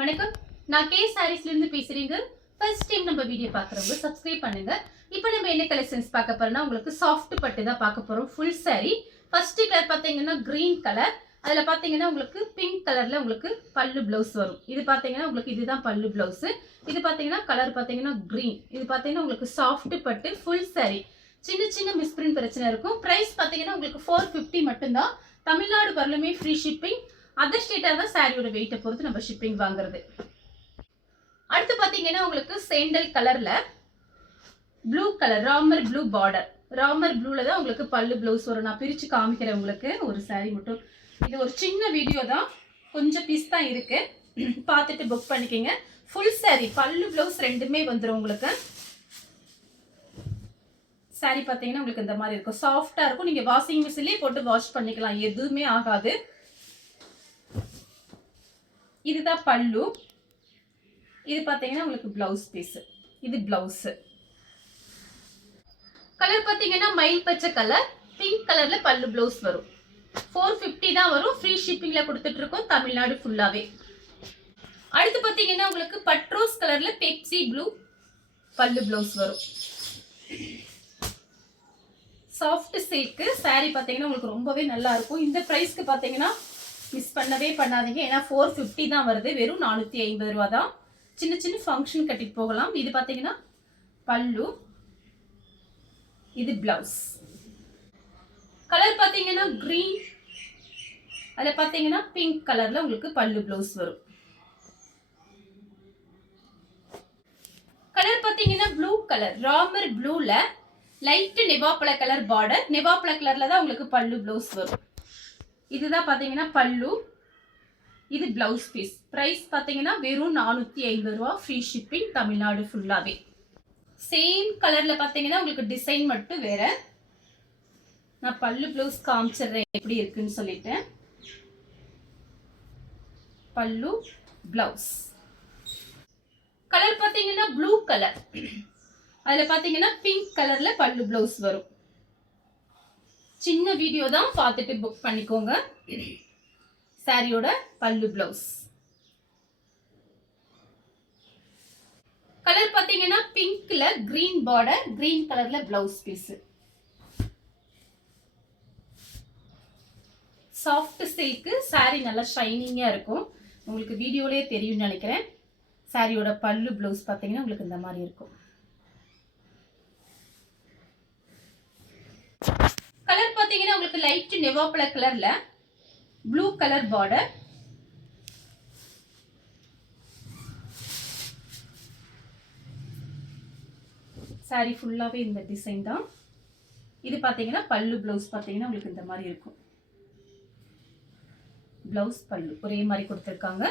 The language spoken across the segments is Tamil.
வணக்கம், நான் கே சாரீஸ்ல இருந்து பேசுறீங்க. ஃபர்ஸ்ட் டைம் நம்ம வீடியோ பார்க்குறவங்க சப்ஸ்கிரைப் பண்ணுங்க. இப்போ நம்ம என்ன கலெக்ஷன்ஸ் பார்க்க போறோம்னா, உங்களுக்கு சாஃப்ட் பட்டு தான் பார்க்க போறோம். Full sorry. ஃபர்ஸ்ட் கலர் பார்த்தீங்கன்னா கிரீன் கலர். அதில் பார்த்தீங்கன்னா உங்களுக்கு பிங்க் கலர்ல உங்களுக்கு பல்லு பிளவுஸ் வரும். இது பார்த்தீங்கன்னா உங்களுக்கு இதுதான் பல்லு பிளவுஸ். இது பார்த்தீங்கன்னா கலர் பார்த்தீங்கன்னா கிரீன். இது பார்த்தீங்கன்னா உங்களுக்கு சாஃப்ட் பட்டு ஃபுல் சாரி. சின்ன சின்ன மிஸ்பிரிண்ட் பிரச்சனை இருக்கும். பிரைஸ் பார்த்தீங்கன்னா உங்களுக்கு 450 மட்டும்தான். தமிழ்நாடு வரலுமே ஃப்ரீ ஷிப்பிங். அதர் ஸ்டேட்டாக தான் சாரியோட வெயிட்டை பொறுத்து நம்ம ஷிப்பிங் வாங்குறது. அடுத்து பார்த்தீங்கன்னா உங்களுக்கு சேண்டல் கலர்ல blue colour Ramar blue border. Ramar ப்ளூல தான் உங்களுக்கு பல்லு பிளவுஸ் வரும். நான் பிரிச்சு காமிக்கிறேன் உங்களுக்கு ஒரு சாரி மட்டும். இது ஒரு சின்ன வீடியோ தான், கொஞ்சம் பீஸ் தான் இருக்கு, பார்த்துட்டு புக் பண்ணிக்கோங்க. ஃபுல் சாரி பல்லு பிளவுஸ் ரெண்டுமே வந்துடும் உங்களுக்கு. சாரி பார்த்தீங்கன்னா உங்களுக்கு இந்த மாதிரி இருக்கும், சாஃப்டா இருக்கும். நீங்க வாஷிங் மிஷின்லேயே போட்டு வாஷ் பண்ணிக்கலாம், எதுவுமே ஆகாது. இதுதான் பல்லு. இது பார்த்தீங்கன்னா உங்களுக்கு பிளவுஸ் பீஸ். இது பிளவுஸ். கலர் பார்த்தீங்கன்னா மயில் பச்சை கலர், பிங்க் கலர்ல பல்லு பிளவுஸ் வரும். 450 தான் வரும். ஃப்ரீ ஷிப்பிங்ல கொடுத்துட்டு இருக்கோம் தமிழ்நாடு ஃபுல்லாவே. அடுத்து பார்த்தீங்கன்னா உங்களுக்கு பட்ரோஸ் கலர்ல பெப்சி ப்ளூ பல்லு பிளவுஸ் வரும். சாஃப்ட் சில்க் சாரி பார்த்தீங்கன்னா உங்களுக்கு ரொம்பவே நல்லா இருக்கும். இந்த பிரைஸ்க்கு பார்த்தீங்கன்னா மிஸ் பண்ணவே பண்ணாதீங்க. ஏன்னா 450 தான் வருது, வெறும் 450 ரூபா தான். சின்ன சின்ன ஃபங்க்ஷன் கட்டிட்டு போகலாம். இது பார்த்தீங்கன்னா பல்லு, இது பிளவுஸ். கலர் பார்த்தீங்கன்னா கிரீன், அதில் பார்த்தீங்கன்னா பிங்க் கலர்ல உங்களுக்கு பல்லு பிளவுஸ் வரும். கலர் பார்த்தீங்கன்னா ப்ளூ கலர், ராமர் ப்ளூல லைட் நெவாப்பழ கலர் பார்டர். நெவாப்பழ கலர்ல தான் உங்களுக்கு பல்லு பிளவுஸ் வரும். இதுதான் பார்த்தீங்கன்னா பல்லு, இது பிளவுஸ் பீஸ். பிரைஸ் பார்த்தீங்கன்னா வெறும் 450 ரூபா. ஃப்ரீ ஷிப்பிங் தமிழ்நாடு ஃபுல்லாவே. சேம் கலர்ல பார்த்தீங்கன்னா உங்களுக்கு டிசைன் மட்டும் வேற. நான் பல்லு பிளவுஸ் காமிச்சிடுறேன் எப்படி இருக்குன்னு சொல்லிட்டேன். பல்லு பிளவுஸ். கலர் பார்த்தீங்கன்னா ப்ளூ கலர், அதில் பார்த்தீங்கன்னா பிங்க் கலர்ல பல்லு பிளவுஸ் வரும். சின்ன வீடியோ தான், பார்த்துட்டு புக் பண்ணிக்கோங்க. சாரியோட பல்லு பிளவுஸ். கலர் பார்த்தீங்கன்னா பிங்க்ல கிரீன் பார்டர், கிரீன் கலர்ல blouse piece. Soft silk sari, நல்லா ஷைனிங்கா இருக்கும். உங்களுக்கு வீடியோலயே தெரியும்னு நினைக்கிறேன். சாரியோட பல்லு பிளவுஸ் பார்த்தீங்கன்னா உங்களுக்கு இந்த மாதிரி இருக்கும். கலர் பார்த்தீங்கன்னா உங்களுக்கு லைட் நெவாப்பழ கலர்ல ப்ளூ கலர் பார்டர். சாரி ஃபுல்லாவே இந்த டிசைன் தான். இது பார்த்தீங்கன்னா பல்லு பிளவுஸ் பார்த்தீங்கன்னா உங்களுக்கு இந்த மாதிரி இருக்கும். பிளவுஸ் பல்லு ஒரே மாதிரி கொடுத்துருக்காங்க.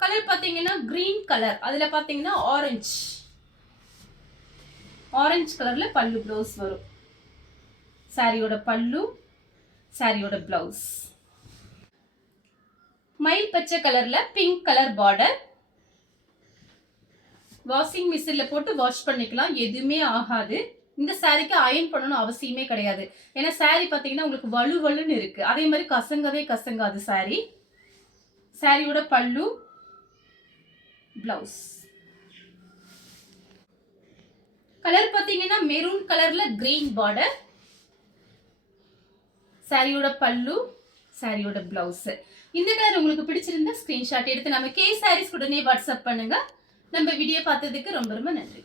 கலர் பார்த்தீங்கன்னா கிரீன் கலர், அதில் பார்த்தீங்கன்னா ஆரஞ்சு, ஆரஞ்சு கலர்ல பல்லு பிளவுஸ் வரும். சாரியோட பல்லு, சாரியோட பிளவுஸ். மயில் பச்சை கலர்ல பிங்க் கலர் பார்டர். வாஷிங் மிஷின்ல போட்டு வாஷ் பண்ணிக்கலாம், எதுவுமே ஆகாது. இந்த சாரிக்கு அயன் பண்ணணும் அவசியமே கிடையாது. ஏன்னா சாரி பார்த்தீங்கன்னா உங்களுக்கு வலுவலுன்னு இருக்கு, அதே மாதிரி கசங்கவே கசங்காது சாரி. சாரியோட பல்லு, பிளவுஸ். கலர் பார்த்தீங்கன்னா மெரூன் கலர்ல கிரீன் பார்டர். சாரியோட பல்லு, சாரியோட பிளவுஸ். இந்த கலர் உங்களுக்கு பிடிச்சிருந்தா ஸ்கிரீன்ஷாட் எடுத்து நம்ம கே சாரீஸ் உடனே வாட்ஸ்அப் பண்ணுங்க. நம்ம வீடியோ பார்த்ததுக்கு ரொம்ப ரொம்ப நன்றி.